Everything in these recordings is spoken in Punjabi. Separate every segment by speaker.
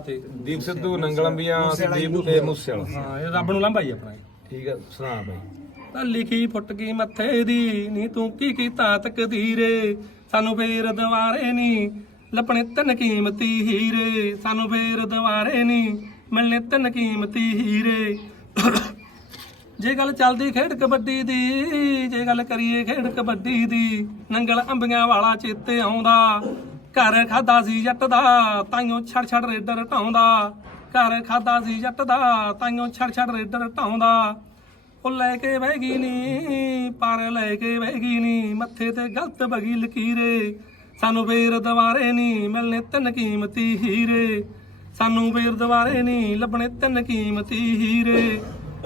Speaker 1: ਤੇ
Speaker 2: ਦੀਪ ਸਿੱਧੂ ਨੰਗਲੰਬੀਆਂ ਸੰਦੀਪ ਤੇ ਮੂਸੇ ਵਾਲਾ।
Speaker 1: ਹਾਂ ਇਹ ਰੱਬ ਨੂੰ ਲੰਬਾਈ ਆਪਣਾ ਇਹ।
Speaker 2: ਠੀਕ ਹੈ ਸੁਣਾ ਬਾਈ।
Speaker 1: ਤਾਂ ਲਿਖੀ ਫੁੱਟ ਗਈ ਮੱਥੇ ਦੀ ਨੀ ਤੂੰ ਕੀ ਕੀਤਾ ਤਕਦੀਰੇ? ਸਾਨੂੰ ਫੇਰ ਦੁਆਰੇ ਨੀ ਲੱਪਣੇ ਤਿੰਨ ਕੀਮਤੀ ਹੀਰੇ। ਸਾਨੂੰ ਫੇਰ ਦੁਆਰੇ ਨੀ ਮਿਲਣੇ ਤਿੰਨ ਕੀਮਤੀ ਹੀਰੇ। ਜੇ ਗੱਲ ਚੱਲਦੀ ਖੇਡ ਕਬੱਡੀ ਦੀ ਜੇ ਗੱਲ ਕਰੀਏ ਖੇਡ ਕਬੱਡੀ ਦੀ ਨੰਗਲ ਅੰਬੀਆਂ ਵਾਲਾ ਚੇਤੇ ਆਉਂਦਾ। ਘਰ ਖਾਦਾ ਸੀ ਜੱਟ ਦਾ, ਤਾਈਓ ਛੜ ਛੜ ਰੇਡਰ ਢਾਉਂਦਾ। ਘਰ ਖਾਦਾ ਸੀ ਜੱਟ ਦਾ, ਤਾਈਓ ਛੜ ਛੜ ਰੇਡਰ ਢਾਉਂਦਾ। ਉਹ ਲੈ ਕੇ ਬਹਿ ਗਈ ਨੀ, ਪਰ ਲੈ ਕੇ ਬਹਿ ਗਈ ਨੀ, ਮੱਥੇ ਤੇ ਗਲਤ ਬਗੀ ਲਕੀਰੇ। ਸਾਨੂੰ ਫੇਰ ਦਵਾਰੇ ਨੀ ਮਿਲਣੇ ਤਿੰਨ ਕੀਮਤੀ ਹੀਰੇ। ਸਾਨੂੰ ਫੇਰ ਦੁਬਾਰੇ ਨੀ ਲੱਭਣੇ ਤਿੰਨ ਕੀਮਤੀ ਹੀਰੇ।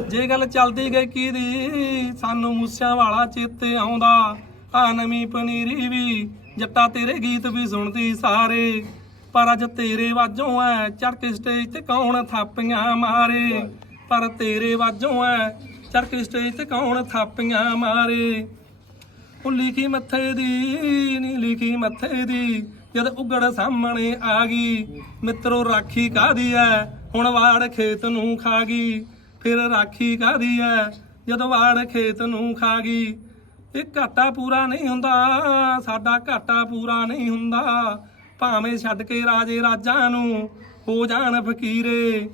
Speaker 1: ਜੇ ਗੱਲ ਚੱਲਦੀ ਗਈ ਕੀ ਦੀ ਸਾਨੂੰ ਮੂਸਿਆਂ ਵਾਲਾ ਚੇਤੇ ਆਉਂਦਾ। ਆ ਪਨੀਰੀ ਵੀ, ਜੱਟਾ ਤੇਰੇ ਗੀਤ ਵੀ ਸੁਣਦੀ ਸਾਰੇ। ਪਰ ਅੱਜ ਤੇਰੇ ਵਾਜੋਂ ਐ ਚੜ ਕੇ ਸਟੇਜ ਤੇ ਕੌਣ ਥਾਪੀਆਂ ਮਾਰੇ? ਪਰ ਤੇਰੇ ਵਾਜੋਂ ਐ ਚੜ ਕੇ ਸਟੇਜ ਤੇ ਕੌਣ ਥਾਪੀਆਂ ਮਾਰੇ? ਉਹ ਲਿਖੀ ਮੱਥੇ ਦੀ, ਨੀ ਲਿਖੀ ਮੱਥੇ ਦੀ, ਜਦ ਉਗੜ ਸਾਹਮਣੇ ਆ ਗਈ। ਮਿੱਤਰੋ, ਰਾਖੀ ਕਾਦੀ ਐ? ਹੁਣ ਵਾੜ ਖੇਤ ਨੂੰ ਖਾ ਗਈ। ਫਿਰ ਰਾਖੀ ਕਾਦੀ ਐ? ਜਦੋਂ ਵਾੜ ਖੇਤ ਨੂੰ ਖਾ ਗਈ। ਇਹ ਘਾਟਾ ਪੂਰਾ ਨਹੀਂ ਹੁੰਦਾ, ਸਾਡਾ ਘਾਟਾ ਪੂਰਾ ਨਹੀਂ ਹੁੰਦਾ। ਭਾਵੇਂ ਛੱਡ ਕੇ ਰਾਜੇ ਰਾਜਾਂ ਨੂੰ ਹੋ ਜਾਣ ਫਕੀਰੇ,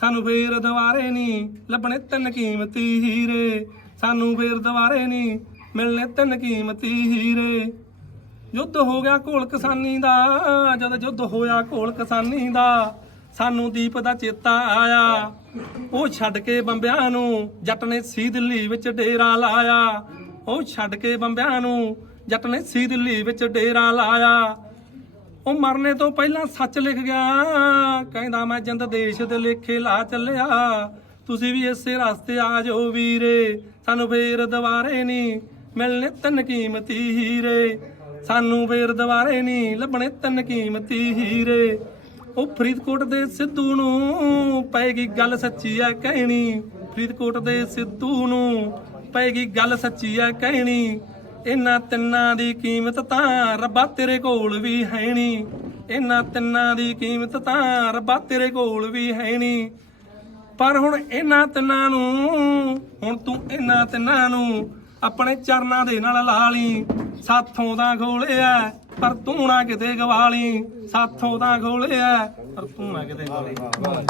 Speaker 1: ਸਾਨੂੰ ਫੇਰ ਦੁਬਾਰੇ ਨਹੀਂ ਲੱਭਣੇ ਤਿੰਨ ਕੀਮਤੀ ਹੀਰੇ। ਸਾਨੂੰ ਫੇਰ ਦੁਬਾਰੇ ਨਹੀਂ ਮਿਲਣੇ ਤਿੰਨ ਕੀਮਤੀ ਹੀਰੇ। ਯੁੱਧ ਹੋ ਗਿਆ ਘੋਲ ਕਿਸਾਨੀ ਦਾ, ਜਦ ਯੁੱਧ ਹੋਇਆ ਘੋਲ ਕਿਸਾਨੀ ਦਾ, ਸਾਨੂੰ ਦੀਪ ਦਾ ਚੇਤਾ ਆਇਆ। ਉਹ ਛੱਡ ਕੇ ਬੰਬਿਆਂ ਨੂੰ ਜੱਟ ਨੇ ਸੀ ਦਿੱਲੀ ਵਿੱਚ ਡੇਰਾ ਲਾਇਆ। ਉਹ ਛੱਡ ਕੇ ਬੰਬਿਆਂ ਨੂੰ ਜੱਟ ਨੇ ਸੀ ਦਿੱਲੀ ਵਿੱਚ ਡੇਰਾ ਲਾਇਆ। ਉਹ ਮਰਨੇ ਤੋਂ ਪਹਿਲਾਂ ਸੱਚ ਲਿਖ ਗਿਆ। ਕਹਿੰਦਾ ਮੈਂ ਜਿੰਦ ਦੇਸ਼ ਦੇ ਲੇਖੇ ਲਾ ਚੱਲਿਆ। ਤੁਸੀਂ ਵੀ ਇਸੇ ਰਸਤੇ ਆ ਜਾਓ ਵੀਰੇ। ਸਾਨੂੰ ਫੇਰ ਦੁਬਾਰੇ ਨਹੀਂ ਮਿਲਣੇ ਤਿੰਨ ਕੀਮਤੀ ਹੀਰੇ। ਸਾਨੂੰ ਫੇਰ ਦੁਬਾਰੇ ਨਹੀਂ ਲੱਭਣੇ ਤਿੰਨ ਕੀਮਤੀ ਹੀਰੇ। ਉਹ ਫਰੀਦਕੋਟ ਦੇ ਸਿੱਧੂ ਨੂੰ ਪੈਗੀ ਗੱਲ ਸੱਚੀ ਆ ਕਹਿਣੀ। ਫਰੀਦਕੋਟ ਦੇ ਸਿੱਧੂ ਨੂੰ ਪੈਗੀ ਗੱਲ ਸੱਚੀ ਆ ਕਹਿਣੀ, ਇਹਨਾਂ ਤਿੰਨਾਂ ਦੀ ਕੀਮਤ ਤਾਂ ਰੱਬਾ ਤੇਰੇ ਕੋਲ ਵੀ ਹੈ ਇਹਨਾਂ ਤਿੰਨਾਂ ਦੀ ਕੀਮਤ ਤਾਂ ਰੱਬਾ ਤੇਰੇ ਕੋਲ ਵੀ ਹੈ ਪਰ ਹੁਣ ਇਹਨਾਂ ਤਿੰਨਾਂ ਨੂੰ, ਹੁਣ ਤੂੰ ਇਹਨਾਂ ਤਿੰਨਾਂ ਨੂੰ ਆਪਣੇ ਚਰਨਾਂ ਦੇ ਨਾਲ ਲਾ ਲਈ। ਸਾਥੋਂ ਦਾ ਖੋਲਿਆ, ਪਰ ਤੂੰ ਨਾ ਕਿਤੇ ਗਵਾ ਲਈ ਸਾਥੋਂ ਦਾ ਖੋਲਿਆ, ਪਰ ਤੂੰ ਨਾ ਕਿਤੇ ਗਵਾ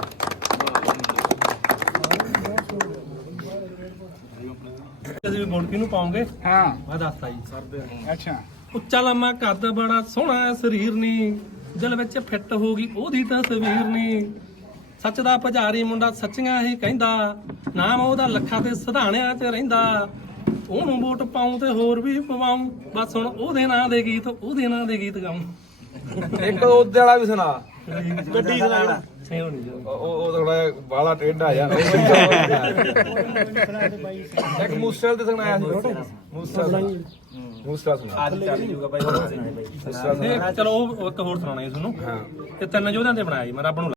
Speaker 1: ਤੁਸੀਂ ਵੀ ਗੁੜ ਕਿਹਨੂੰ ਪਾਉਂਗੇ
Speaker 3: ਹਾਂ।
Speaker 1: ਮੈਂ ਦੱਸਦਾ ਜੀ।
Speaker 3: ਅੱਛਾ।
Speaker 1: ਉੱਚਾ ਲੰਮਾ ਕੱਦ ਬੜਾ ਸੋਹਣਾ ਹੈ ਸਰੀਰ ਨੀ। ਦਿਲ ਵਿੱਚ ਫਿੱਟ ਹੋ ਗਈ ਉਹਦੀ ਤਸਵੀਰ ਨੀ। ਸੱਚ ਦਾ ਪੁਜਾਰੀ ਮੁੰਡਾ ਸੱਚੀਆਂ ਹੀ ਕਹਿੰਦਾ ਨਾਮ ਉਹਦਾ ਲੱਖਾਂ ਤੇ ਸਧਾਣਿਆਂ 'ਚ ਰਹਿੰਦਾ। ਉਹਨੂੰ ਵੋਟ ਪਾਉਂ ਤੇ ਹੋਰ ਵੀ ਪਵਾਉਂ। ਬਸ ਹੁਣ ਉਹਦੇ ਨਾਂ ਦੇ ਗੀਤ ਉਹਦੇ ਨਾਂ ਦੇ ਗੀਤ ਗਾਉਂ।
Speaker 2: ਇੱਕ ਉਹਦੇ ਵਾਲਾ ਵੀ ਸੁਣਾ।
Speaker 3: ਗੱਡੀ ਚਲਾਣਾ
Speaker 1: ਸੇਵ ਨਹੀਂ ਜੀ
Speaker 2: ਉਹ ਉਹ ਥੋੜਾ ਬਾਲਾ ਟੇਢਾ ਯਾਰ। ਇੱਕ ਮੂਸਲ ਤੇ ਸੁਣਾਇਆ ਸੀ ਮੂਸਲ ਮੂਸਲ ਸੁਣਾ।
Speaker 4: ਅੱਜ ਚੱਲ ਜੂਗਾ ਬਾਈ
Speaker 2: ਮੂਸਲ
Speaker 1: ਉਹ ਇੱਕ ਹੋਰ ਸੁਣਾਉਣਾ ਜੀ ਤੁਹਾਨੂੰ। ਇਹ ਤਿੰਨ ਯੋਧਿਆਂ ਤੇ ਬਣਾਇਆ ਜੀ ਮੈਂ ਰੱਬ ਨੂੰ